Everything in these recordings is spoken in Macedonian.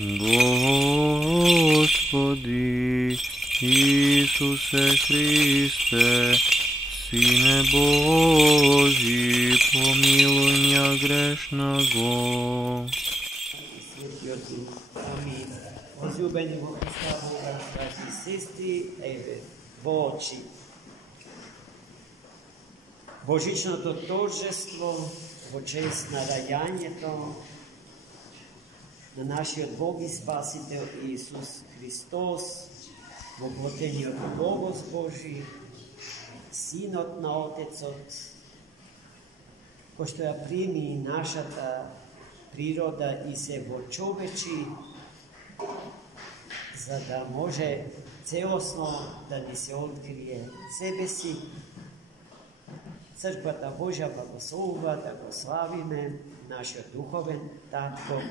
Господи Исусе Христе, Сине Божий, помилуй меня грешного. Svetio Duh. Amin. Возлюбені Христа Бога, браті і сестри, voci. Božičното торжество, во чест нарајањето на нашиот Бог и Спасител Исус Христос, воплотениот Логос Божи, Синот на Отецот, кој што ја прими нашата природа и се вочовечи, за да може целосно да ни се открие себе си. Црквата Божја благословува да го славиме нашиот духовен татко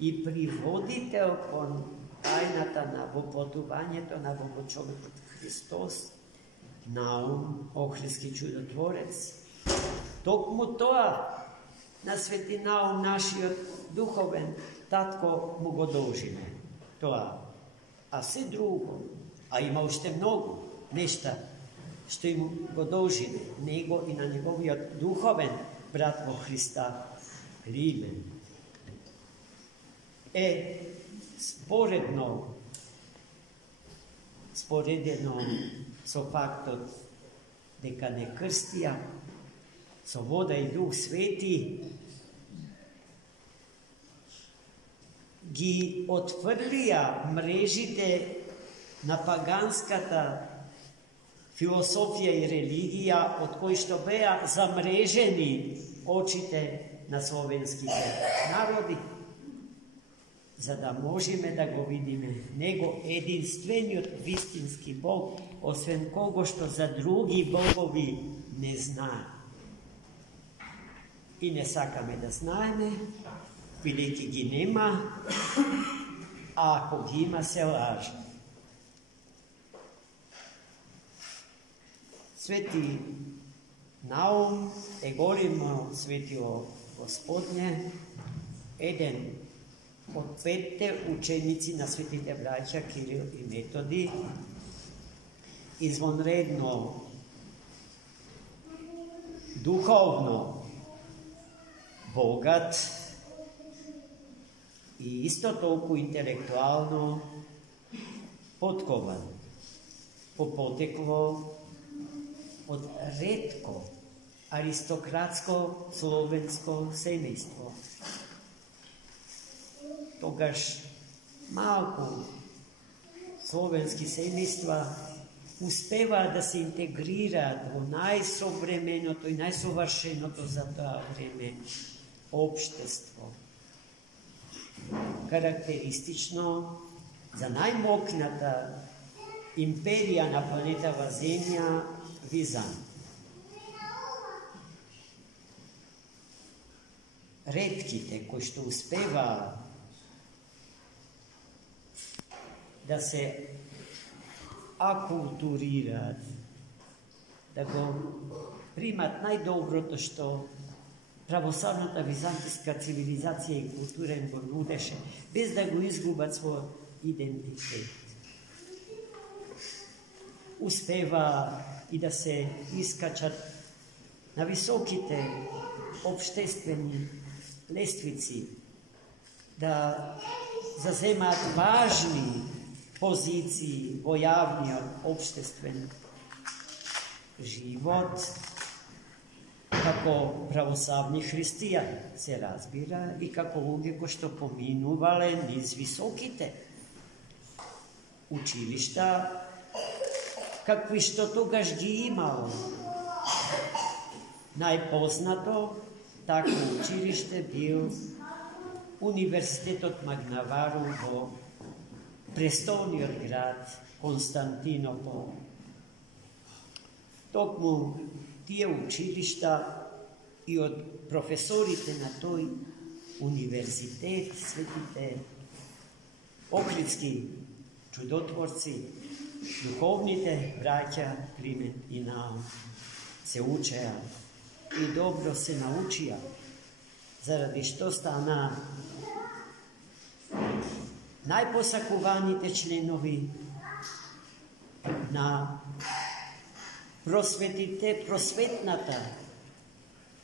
и приводител кон тајната на воплотувањето на Богочовекот Христос, Наум, Охридски чудотворец. Токму тоа на свети Наум, нашиот духовен татко, му го должиме. Тоа. А се друго, а има уште многу нешта што им го должиме, него и на неговиот духовен брат во Христа, Климент. Споредено со фактот дека не крстија со вода и Дух Свети, ги отфрлија мрежите на паганската философија и религија, од кои што беа замрежени очите на словенските народи, за да можеме да го видиме него единствениот вистински Бог, освен кого што за други богови не знае. И не сакаме да знаеме, бидејќи ги нема, а ако ги има се лажи. Свети Наум е големо светило Господне, еден од 5 ученици на светите браќа Кирил и Методи, извонредно духовно богат и исто толку интелектуално поткован, по потекло од ретко аристократско словенско семејство. Тогаш малку словенски семејства успеваат да се интегрираат во најсовременото и најсовршеното за тоа време општество. Карактеристично за најмокната империја на планетава Земја, Визант. Ретките кои што успеваат да се акултурираат, да го примат најдоброто што православната византиска цивилизација и култура им го нудеше, без да го изгубат својот идентитет. Успева и да се искачат на високите општествени лествици, да заземаат важни позиции во јавниот општествен живот, како православни христијани, се разбира, и како луѓе кои што поминувале низ високите училишта, какви што тогаш ги имало. Најпознато такво училиште бил Универзитетот Магнаварум во престолниот град Константинопол. Токму тие училишта и од професорите на тој универзитет, светите Охридски чудотворци, духовните браќа Климент и Наум се учеа и добро се научија, заради што стана најпосакуваните членови на просветната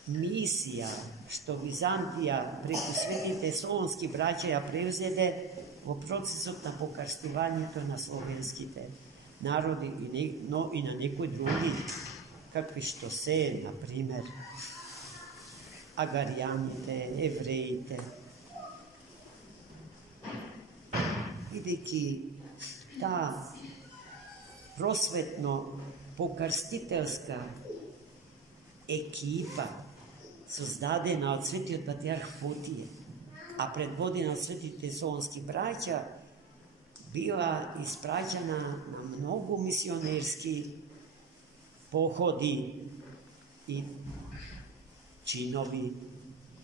мисија што Византија преку светите солонски браќа ја превзеде во процесот на покрстувањето на словенските народи, но и на некои други, какви што се, например, агаријаните, евреите. Бидејќи таа просветно-покрстителска екипа создадена од светиот патриарх Фотије, а предводена од светите солонски браќа, била испраќана на многу мисионерски походи и чинови,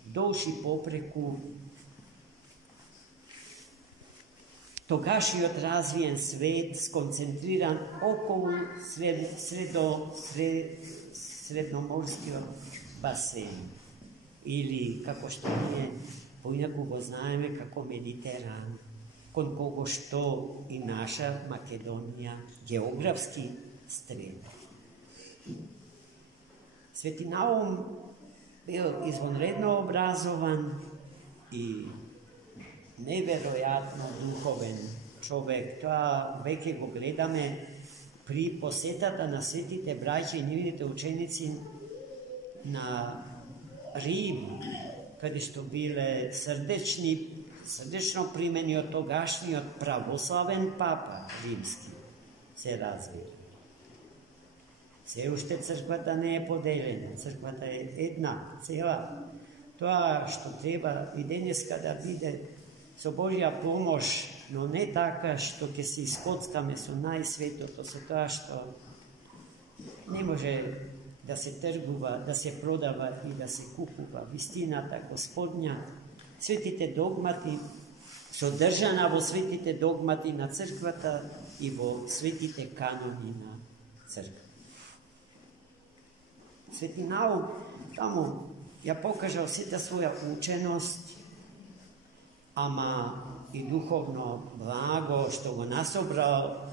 доши попреку тогашниот развиен свет, сконцентриран околу средноморскиот басен, или, како што ние поинаку го знаеме, како Медитеран, кон кого што и наша Македонија географски стреми. Свети Наум бил извонредно образован и неверојатно духовен човек. Тоа веќе го гледаме при посетата на светите браќа и нивните ученици на Рим, каде што биле срдечно примени од тогашниот православен папа римски, се развива. Се уште црквата не е поделена, црквата е една, цела. Тоа што треба и денеска да биде со Божја помош, но не така што ќе се искоцкаме со најсветото, со тоа што не може да се тргува, да се продава и да се купува. Вистината Господња, светите догмати, содржана во светите догмати на црквата и во светите канони на црква. Свети Наум таму ја покажал сета своја ученост, ама и духовно благо што го насобрал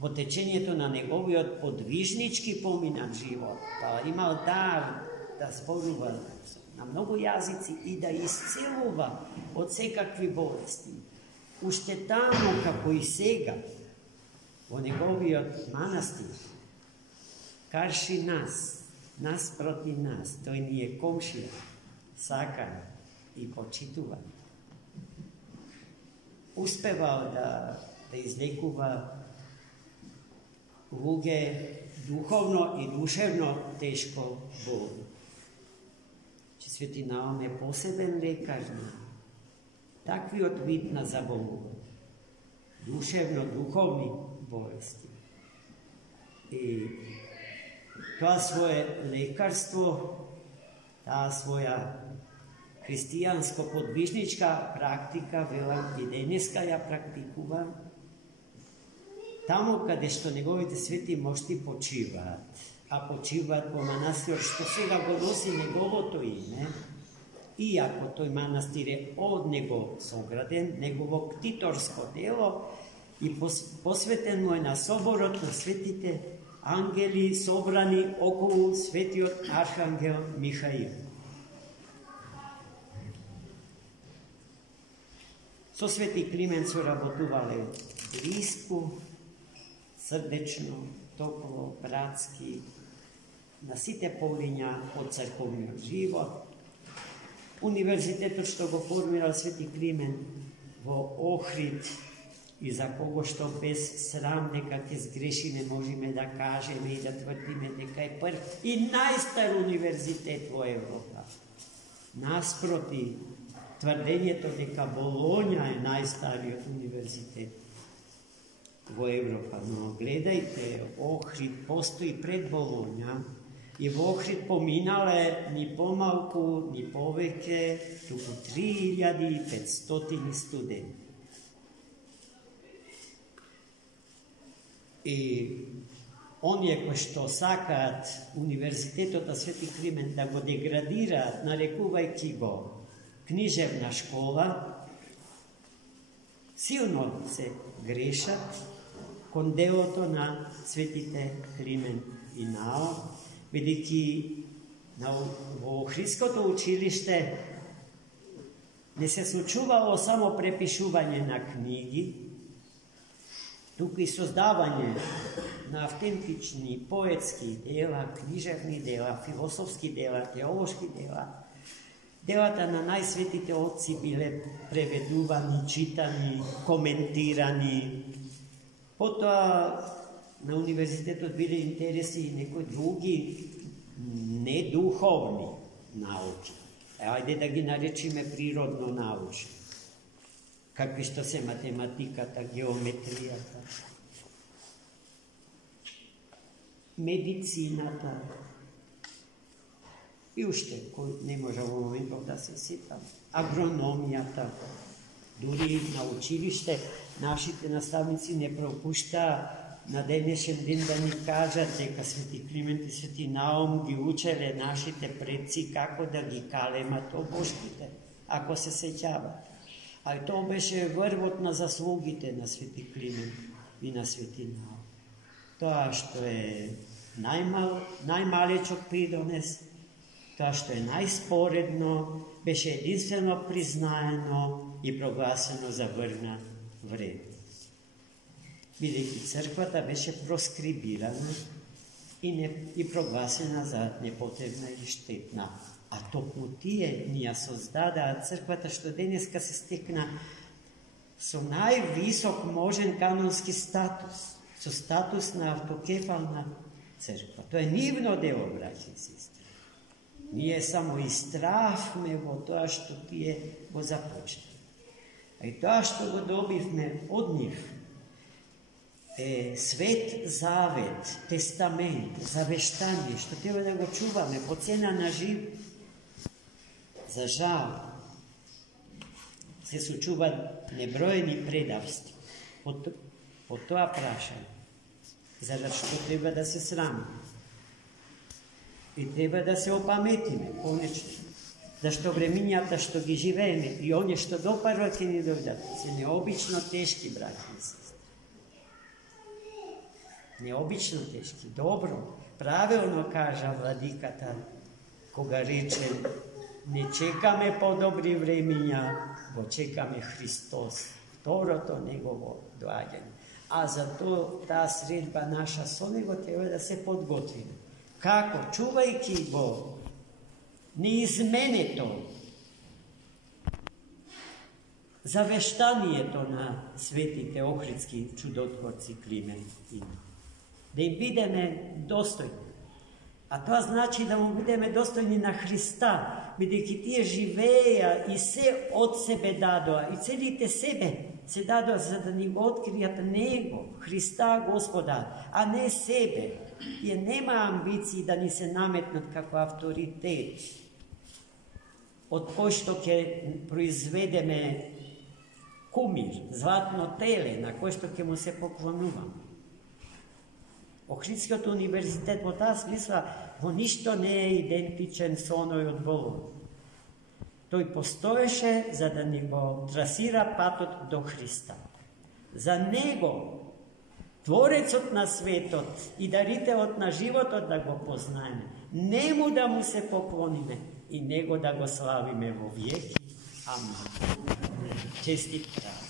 во течењето на неговиот подвижнички поминат живот. Па имал дар да зборува на многу јазици и да исцелува од секакви болести. Уште таму, како и сега, во неговиот манастир, карши нас проти нас, тој ни е комшија, сака и почитува. Успевал да излекува луѓе духовно и душевно тешко болни. Че Свети Наум е посебен лекар на таквиот вид на заболување, душевно-духовни болести. И тоа свое лекарство, таа своја христијанско-подвижничка практика, велам и денеска ја практикува, таму каде што неговите свети мошти почиваат, а почиваат во манастир што сега го носи неговото име, иако тој манастир е од него сограден, негово ктиторско дело и посветен му е на соборот на светите ангели собрани околу светиот архангел Михаил. Со Свети Климент соработувале блиску, срдечно, топло, братски, на сите полиња од црковниот живот. Универзитетот што го формирал Свети Климент во Охрид и за кого што без срам дека ќе сгреши не можеме да кажеме и да тврдиме дека е прв и најстар универзитет во Европа. Наспроти тврдењето дека Болоња е најстариот универзитет во Европа, но гледајте, Охрид постои пред Болоња и во Охрид поминале ни помалку, ни повеќе, туку 3500 студенти. И оние кои што сакаат Универзитетот на Свети Климент да го деградираат, нарекувајќи го книжевна школа, силно се грешат кон делото на светите Климент и Наум, бидејќи во Охридското училиште не се случувало само препишување на книги, туку и создавање на автентични поетски дела, книжевни дела, философски дела, теолошки дела. Делата на најсветите отци биле преведувани, читани, коментирани. Потоа на универзитетот биле интереси и некои други недуховни науки. Ајде да ги наречиме природно научни. Какви што се математиката, геометријата, медицината и уште, кој не може во моментот да се сетам, агрономијата. Дури на училиште нашите наставници не пропуштаа на денешен ден да ни кажат дека свети Климент и свети Наум ги учеле нашите предци како да ги калемат обошките, ако се сеќават. А и тоа беше врвот на заслугите на свети Климент и на свети Наум. Тоа што е најмалечок придонес, тоа што е најспоредно, беше единствено признаено и прогласено за врна време. Бидејќи црквата беше проскрибирана и прогласена за непотребна и штетна. А токму тие ни ја создадаа црквата што денеска се стекна со највисок можен канонски статус, со статус на автокефална црква. Тоа е нивно дело, браќи и сестри. Ние само истравме во тоа што тие го започнат. А и тоа што го добивме од нив е свет завет, тестамент, завештање, што треба да го чуваме по цена на жив. За жал, се случуваат неброени предавства по тоа прашање, зашто треба да се срамиме. И треба да се опаметиме, конечно, зашто времињата што ги живееме и оние што допарва ќе ни дојдат, се необично тешки, браќи и сестри. Необично тешки, добро, правилно кажа владиката, кога рече не чекаме подобри времиња, го чекаме Христос, второто Негово доаѓање. А за таа средба наша со Него треба да се подготвиме. Како? Чувајќи го неизменето завештанието на светите охридски чудотворци Климент и Наум. Да им бидеме достојни. А тоа значи да му бидеме достојни на Христа, бидејќи тие живееја и се од себе дадоа, и целите себе се дадоа за да ни го откријат Него, Христа Господа, а не себе. Тие нема амбиции да ни се наметнат како авторитет, од кој што ќе произведеме кумир, златно теле, на кој што ќе му се поклонуваме. Охридскиот универзитет во таа смисла во ништо не е идентичен со оној од Болон. Тој постоеше за да ни го трасира патот до Христа. За Него, Творецот на светот и дарителот на животот да го познаеме, нему да му се поклониме и Него да го славиме во веки. Амин. Честит празник.